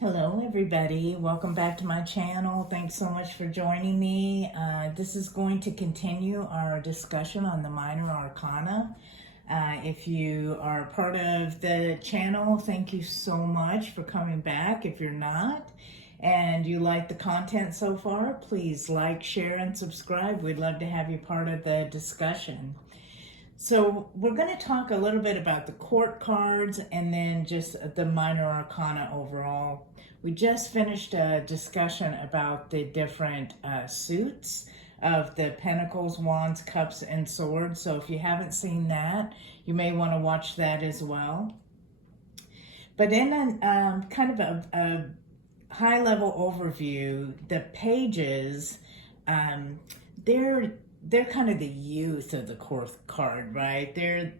Hello everybody, welcome back to my channel. Thanks so much for joining me. This is going to continue our discussion on the minor arcana. If you are part of the channel, thank you so much for coming back. If you're not and you like the content so far, please like, share, and subscribe. We'd love to have you part of the discussion. So we're going to talk a little bit about the court cards and then just the minor arcana overall. We just finished a discussion about the different suits of the Pentacles, Wands, Cups, and Swords. So if you haven't seen that, you may want to watch that as well. But in a kind of a high-level overview, the pages, they're kind of the youth of the court card, right? They're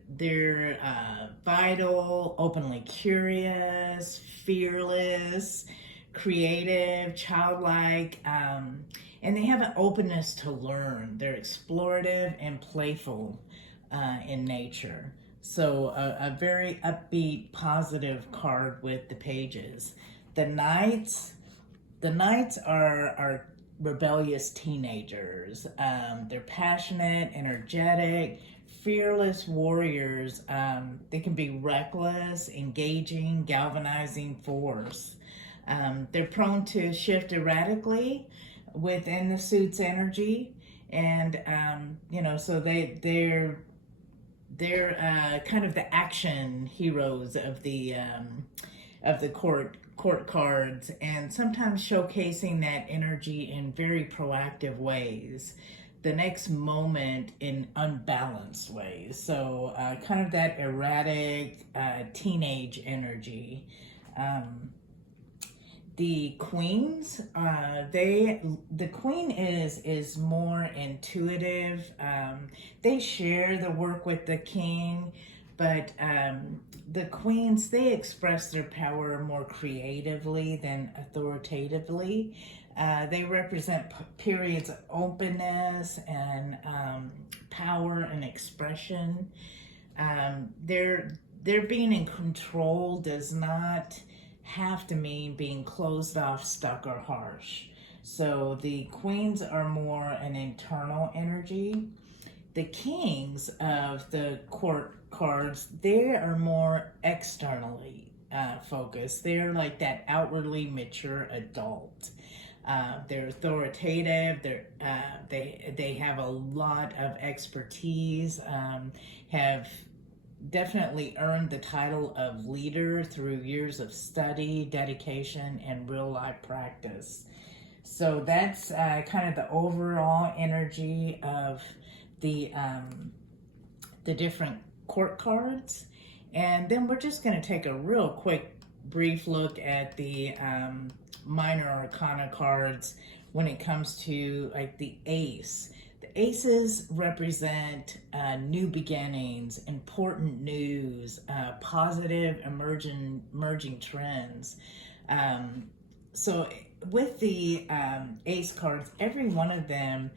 vital, openly curious, fearless, creative, childlike, and they have an openness to learn. They're explorative and playful in nature. So a very upbeat, positive card with the pages. The Knights are rebellious teenagers. They're passionate, energetic, fearless warriors. They can be reckless, engaging, galvanizing force. They're prone to shift erratically within the suit's energy, and so they're kind of the action heroes of the court cards, and sometimes showcasing that energy in very proactive ways, the next moment in unbalanced ways. So kind of that erratic teenage energy. The queens, the queen is more intuitive. They share the work with the king, but the queens, they express their power more creatively than authoritatively. They represent periods of openness and power and expression. Their being in control does not have to mean being closed off, stuck, or harsh. So the queens are more an internal energy. The kings of the court cards, they are more externally focused. They're like that outwardly mature adult. They're authoritative. They have a lot of expertise. Have definitely earned the title of leader through years of study, dedication, and real life practice. So that's kind of the overall energy of the different court cards. And then we're just going to take a real quick brief look at the minor arcana cards when it comes to like the ace. The aces represent new beginnings, important news, positive emerging trends. So with the ace cards, every one of them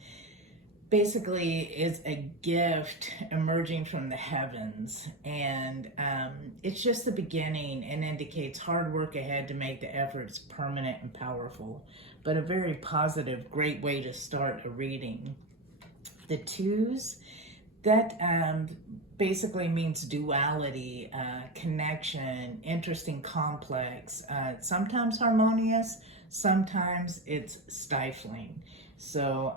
basically is a gift emerging from the heavens, and it's just the beginning and indicates hard work ahead to make the efforts permanent and powerful, but a very positive, great way to start a reading. The twos, that basically means duality, connection, interesting, complex, sometimes harmonious, sometimes it's stifling. So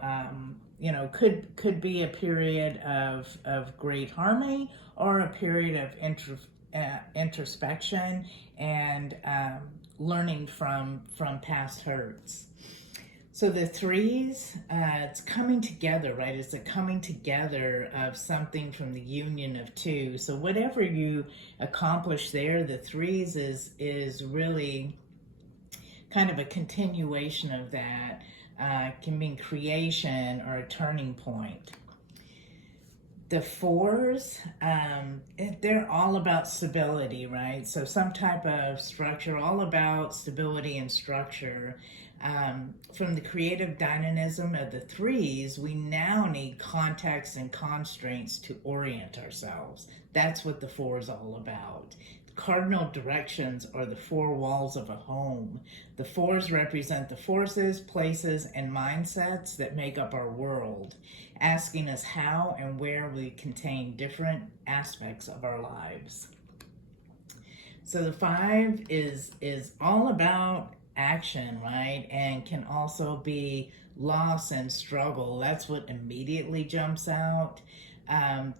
could be a period of great harmony, or a period of introspection and learning from past hurts. So the threes, it's coming together, right? It's a coming together of something from the union of two. So whatever you accomplish there, the threes is really kind of a continuation of that. Can mean creation or a turning point. The fours, they're all about stability, right? So some type of structure, all about stability and structure. From the creative dynamism of the threes, we now need context and constraints to orient ourselves. That's what the four is all about. cardinal directions are the four walls of a home. The fours represent the forces, places, and mindsets that make up our world, asking us how and where we contain different aspects of our lives. So the five is all about action, right? And can also be loss and struggle. That's what immediately jumps out.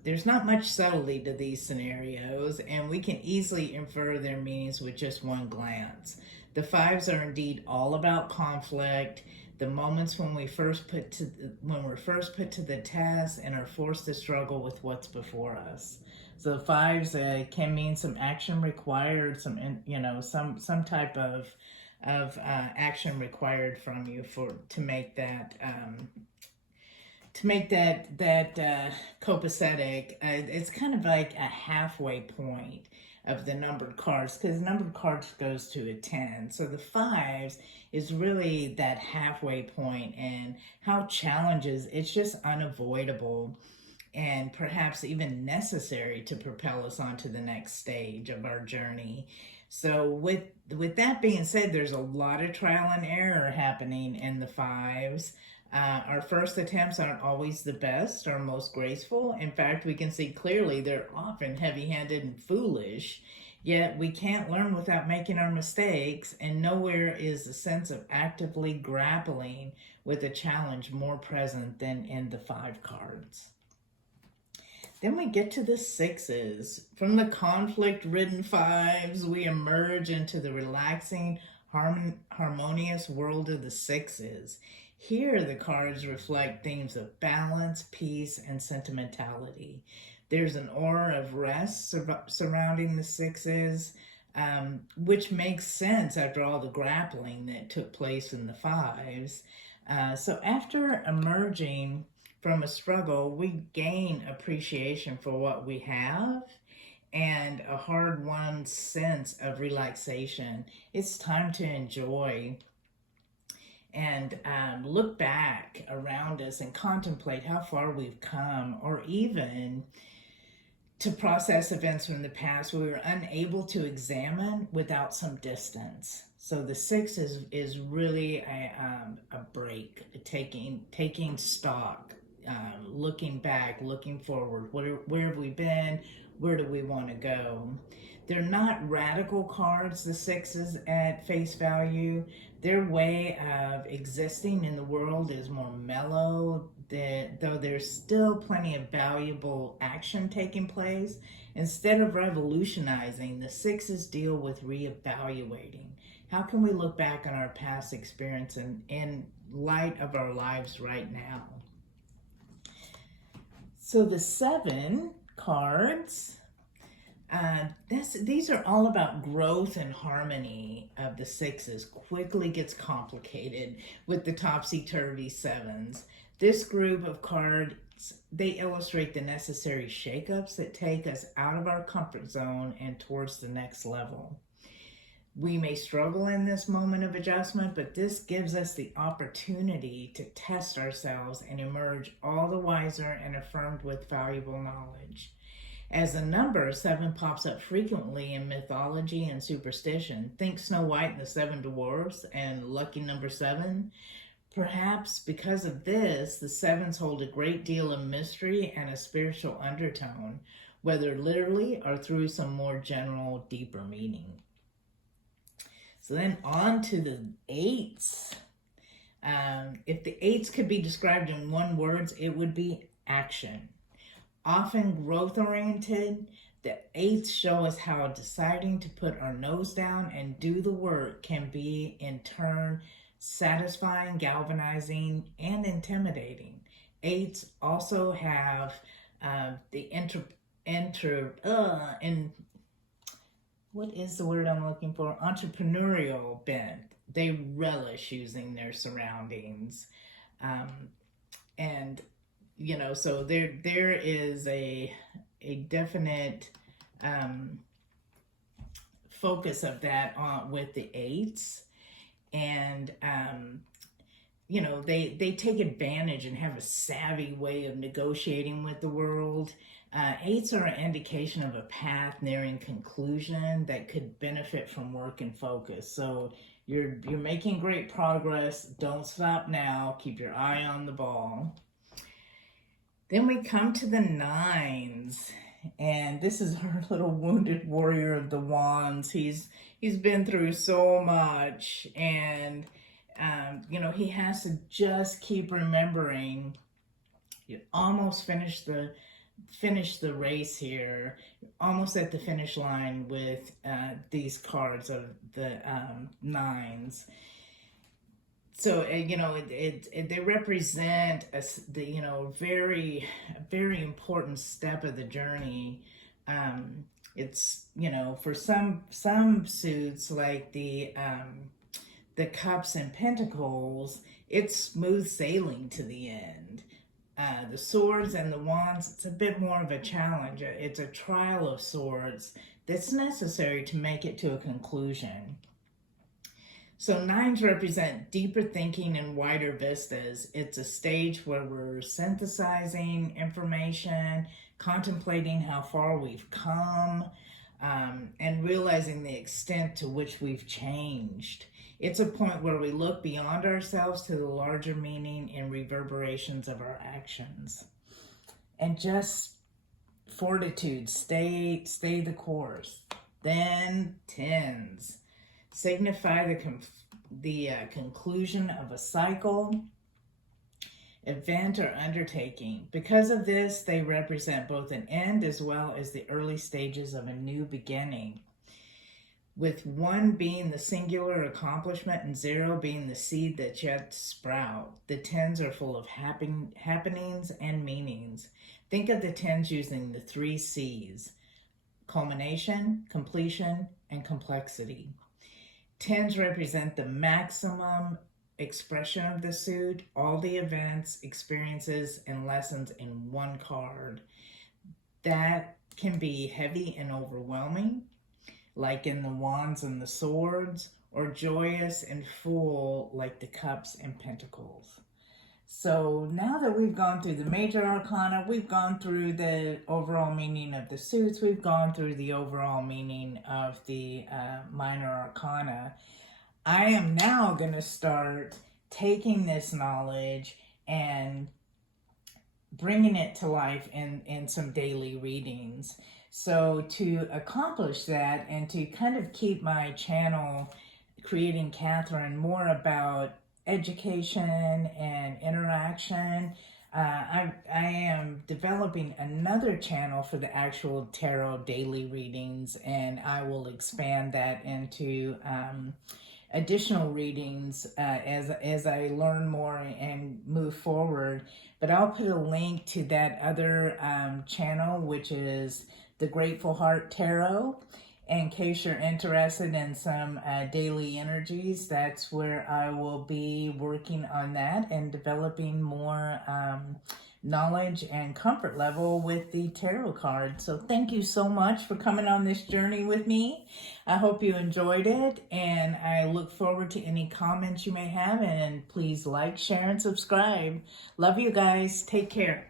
There's not much subtlety to these scenarios, and we can easily infer their meanings with just one glance. The fives are indeed all about conflict, the moments when we're first put to the test and are forced to struggle with what's before us. So the fives can mean some action required, some type of action required from you to make that copacetic. It's kind of like a halfway point of the numbered cards, because numbered cards goes to a 10. So the fives is really that halfway point, and how challenges, it's just unavoidable and perhaps even necessary to propel us onto the next stage of our journey. So with that being said, there's a lot of trial and error happening in the fives. Our first attempts aren't always the best or most graceful. In fact, we can see clearly they're often heavy-handed and foolish. Yet we can't learn without making our mistakes, and nowhere is a sense of actively grappling with a challenge more present than in the five cards. Then we get to the sixes. From the conflict-ridden fives, we emerge into the relaxing, harmonious world of the sixes. Here, the cards reflect themes of balance, peace, and sentimentality. There's an aura of rest surrounding the sixes, which makes sense after all the grappling that took place in the fives. So after emerging from a struggle, we gain appreciation for what we have and a hard-won sense of relaxation. It's time to enjoy and look back around us and contemplate how far we've come, or even to process events from the past we were unable to examine without some distance. So the six is really a break, taking stock, looking back, looking forward. Where have we been? Where do we want to go? They're not radical cards, the sixes, at face value. Their way of existing in the world is more mellow, though there's still plenty of valuable action taking place. Instead of revolutionizing, the sixes deal with reevaluating. How can we look back on our past experience in light of our lives right now? So the seven cards, these are all about growth and harmony of the sixes. Quickly gets complicated with the topsy-turvy sevens. This group of cards, they illustrate the necessary shakeups that take us out of our comfort zone and towards the next level. We may struggle in this moment of adjustment, but this gives us the opportunity to test ourselves and emerge all the wiser and affirmed with valuable knowledge. As a number, 7 pops up frequently in mythology and superstition. Think Snow White and the Seven Dwarfs and lucky number 7. Perhaps because of this, the sevens hold a great deal of mystery and a spiritual undertone, whether literally or through some more general, deeper meaning. So then on to the eights. If the eights could be described in one word, it would be action. Often growth-oriented, the eights show us how deciding to put our nose down and do the work can be, in turn, satisfying, galvanizing, and intimidating. Eights also have what is the word I'm looking for? Entrepreneurial bent. They relish using their surroundings. So there is a definite focus of that on with the eights. And, they take advantage and have a savvy way of negotiating with the world. Eights are an indication of a path nearing conclusion that could benefit from work and focus. So you're making great progress. Don't stop now. Keep your eye on the ball. Then we come to the nines, and this is our little wounded warrior of the wands. He's been through so much, and you know, he has to just keep remembering. You almost finished the race here, almost at the finish line with these cards of the nines. So you know, they represent the, you know, very important step of the journey. It's, you know, for some suits like the cups and pentacles, it's smooth sailing to the end. The swords and the wands, it's a bit more of a challenge. It's a trial of sorts that's necessary to make it to a conclusion. So nines represent deeper thinking and wider vistas. It's a stage where we're synthesizing information, contemplating how far we've come, and realizing the extent to which we've changed. It's a point where we look beyond ourselves to the larger meaning and reverberations of our actions. And just fortitude, stay the course. Then tens signify the conclusion of a cycle, event, or undertaking. Because of this, they represent both an end as well as the early stages of a new beginning, with 1 being the singular accomplishment and 0 being the seed that's yet to sprout. The tens are full of happenings and meanings. Think of the tens using the 3 C's: culmination, completion, and complexity. Tens represent the maximum expression of the suit, all the events, experiences, and lessons in one card. That can be heavy and overwhelming, like in the wands and the swords, or joyous and full, like the cups and pentacles. So now that we've gone through the major arcana, we've gone through the overall meaning of the suits, we've gone through the overall meaning of the minor arcana, I am now going to start taking this knowledge and bringing it to life in some daily readings. So to accomplish that and to kind of keep my channel, Creating Catherine, more about education and interaction, I am developing another channel for the actual tarot daily readings, and I will expand that into additional readings as I learn more and move forward. But I'll put a link to that other channel, which is the Grateful Heart Tarot. In case you're interested in some daily energies, that's where I will be working on that and developing more knowledge and comfort level with the tarot cards. So thank you so much for coming on this journey with me. I hope you enjoyed it, and I look forward to any comments you may have, and please like, share, and subscribe. Love you guys. Take care.